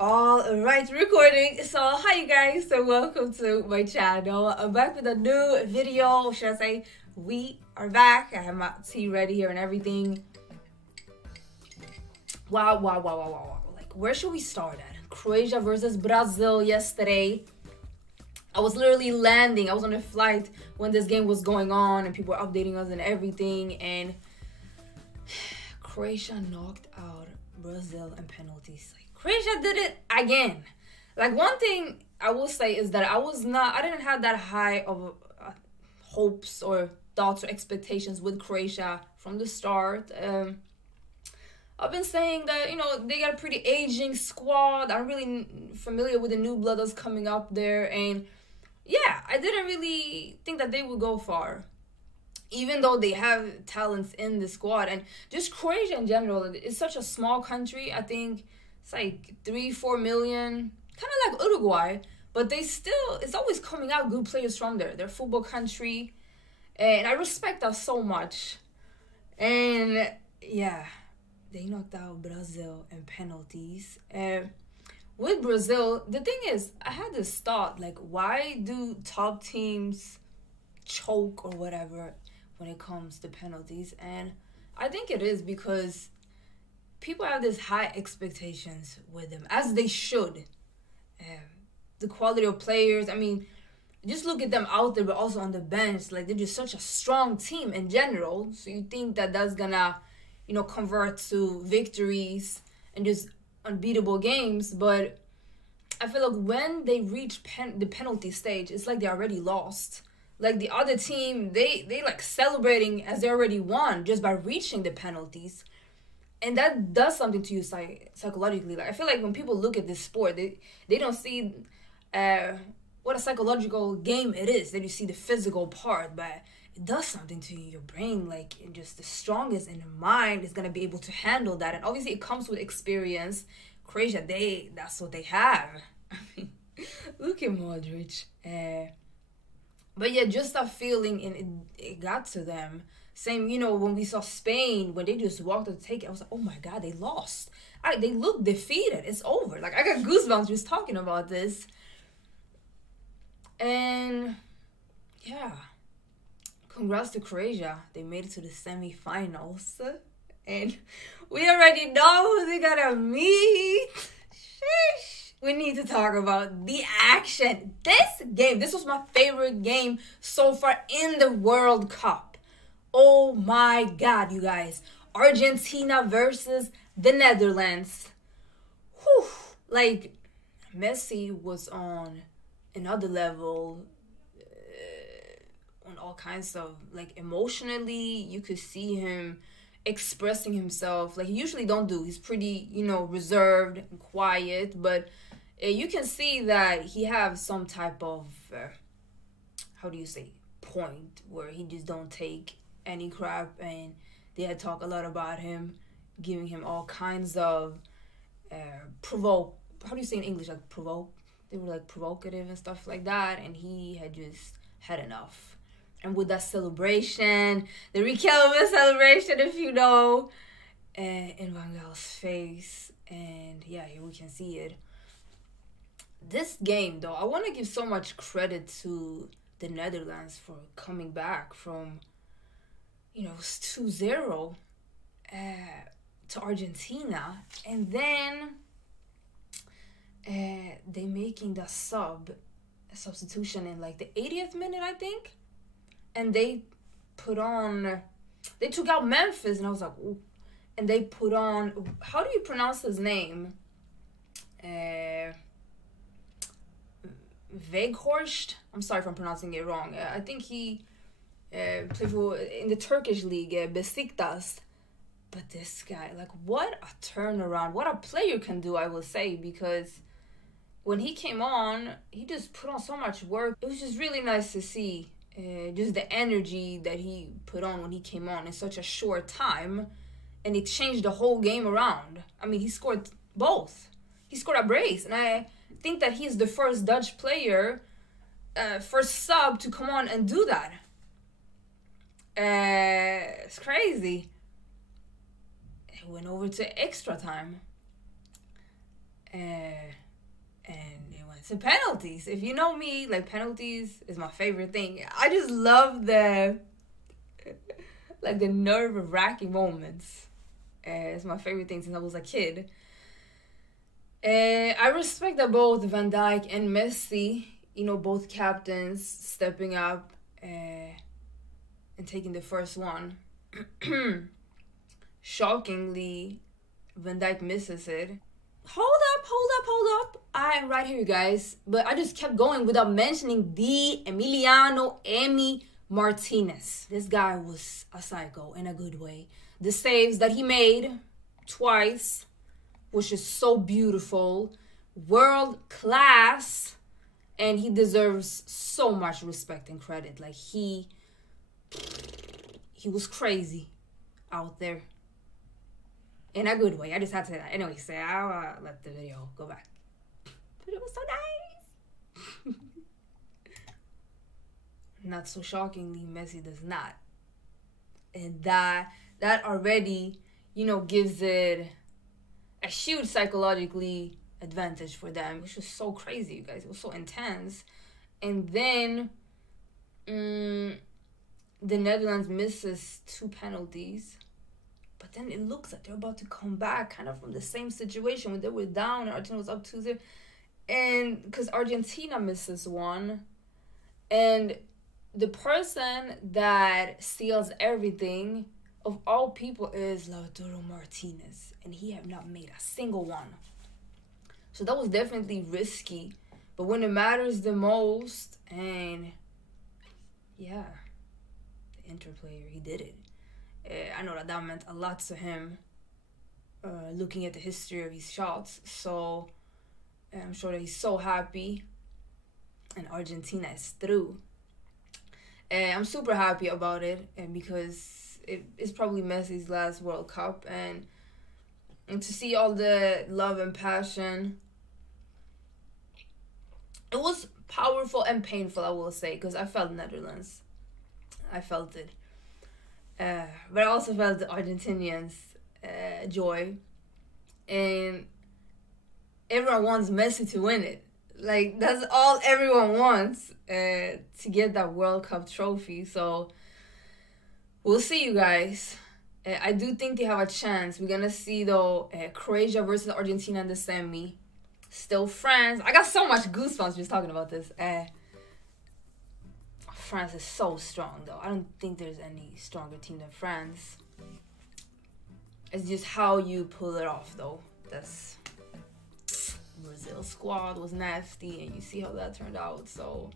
All right, recording. So hi you guys, so welcome to my channel. I'm back with a new video. Should I say we are back? I have my tea ready here and everything. Wow. Like, where should we start at? Croatia versus Brazil yesterday. I was literally landing. I was on a flight when this game was going on and people were updating us and everything, and Croatia knocked out Brazil in penalties. Croatia did it again. Like, one thing I will say is that I didn't have that high of hopes or thoughts or expectations with Croatia from the start. I've been saying that, they got a pretty aging squad. I'm really familiar with the new blood that's coming up there. And yeah, I didn't really think that they would go far, even though they have talents in the squad. And just Croatia in general, it's such a small country. I think it's like 3-4 million, kind of like Uruguay, but it's always coming out good players from there. They're a football country, and I respect that so much. And yeah, they knocked out Brazil in penalties. With Brazil, the thing is, I had this thought, like, why do top teams choke or whatever when it comes to penalties? And I think it is because people have this high expectations with them, as they should. The quality of players, I mean, just look at them out there, but also on the bench. Like, they're just such a strong team in general. So you think that that's gonna, convert to victories and just unbeatable games. But I feel like when they reach the penalty stage, it's like they already lost. Like, the other team, they like celebrating as they already won just by reaching the penalties. And that does something to you psychologically. Like, I feel like when people look at this sport, they don't see what a psychological game it is. Then you see the physical part, but it does something to your brain. Like, and just the strongest in the mind is gonna be able to handle that. And obviously, it comes with experience. Croatia, that's what they have. I mean, look at Modric. But yeah, just that feeling, and it got to them. Same, when we saw Spain, when they just walked up to take it, I was like, oh my God, they lost. They look defeated. It's over. Like, I got goosebumps just talking about this. And yeah, congrats to Croatia. They made it to the semifinals. And we already know who they're gonna meet. Sheesh. We need to talk about the action. This was my favorite game so far in the World Cup. Oh my God, you guys. Argentina versus the Netherlands. Whew. Like, Messi was on another level, on all kinds of, like, emotionally, you could see him expressing himself like he usually don't do. He's pretty, reserved and quiet, but you can see that he have some type of, point where he just don't take any crap. And they had talked a lot about him, giving him all kinds of provoke. How do you say in English? Like, provoke. They were like provocative and stuff like that, and he had just had enough. And with that celebration, the Riquelme celebration, if you know, in Van Gaal's face, and yeah, here we can see it. This game, though, I want to give so much credit to the Netherlands for coming back from, it was 2-0 to Argentina, and then they making the substitution in like the 80th minute, I think, and they took out Memphis, and I was like, ooh. And they put on, how do you pronounce his name? Weghorst. I'm sorry if I'm pronouncing it wrong. I think he played in the Turkish league, Besiktas. But this guy, like, what a turnaround. What a player can do, I will say, because when he came on, he just put on so much work. It was just really nice to see just the energy that he put on when he came on in such a short time. And it changed the whole game around. I mean, he scored both. He scored a brace. And I think that he's the first Dutch player, first sub to come on and do that. It's crazy. It went over to extra time. So penalties. If you know me, like, penalties is my favorite thing. I just love the like the nerve-wracking moments. It's my favorite thing since I was a kid. I respect that both Van Dijk and Messi, you know, both captains stepping up and taking the first one. Shockingly, Van Dijk misses it. Hold up. I'm right here, guys. But I just kept going without mentioning the Emiliano Emi Martinez. This guy was a psycho in a good way. The saves that he made twice, which is so beautiful, world class, and he deserves so much respect and credit. Like, he was crazy out there in a good way. I just had to say that. Anyway, so I'll let the video go back. But it was so nice. Not so shockingly, Messi does not. And that already, you know, gives it a huge psychologically advantage for them, which was so crazy, you guys. It was so intense. And then the Netherlands misses 2 penalties. But then it looks like they're about to come back kind of from the same situation when they were down and Argentina was up 2-0. And because Argentina misses 1. And the person that steals everything, of all people, is Lautaro Martinez. And he have not made a single one. So that was definitely risky. But when it matters the most, and yeah, the Inter player, he did it. I know that meant a lot to him, looking at the history of his shots. So I'm sure that he's so happy. And Argentina is through. I'm super happy about it, and because it's probably Messi's last World Cup, and to see all the love and passion, it was powerful and painful, I will say, because I felt Netherlands. I felt it. But I also felt the Argentinians' joy. And everyone wants Messi to win it. Like, that's all everyone wants, to get that World Cup trophy. So, we'll see, you guys. I do think they have a chance. We're going to see, though, Croatia versus Argentina in the semi. Still France. I got so much goosebumps just talking about this. France is so strong, though. I don't think there's any stronger team than France. It's just how you pull it off, though. That's... Brazil's squad was nasty, and you see how that turned out. So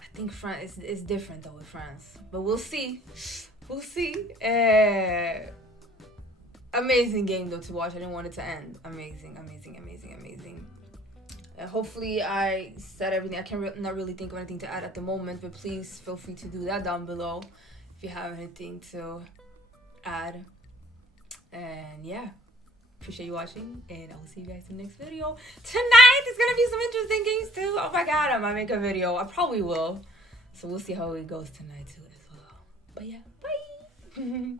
I think France is different, though, with France. But we'll see. We'll see. Amazing game, though, to watch. I didn't want it to end. Amazing. Hopefully I said everything. I can't not really think of anything to add at the moment, but please feel free to do that down below if you have anything to add. And yeah, appreciate you watching, and I will see you guys in the next video. Tonight is gonna be some interesting games too. Oh my god, I might make a video. I probably will. So we'll see how it goes tonight too as well. But yeah, bye.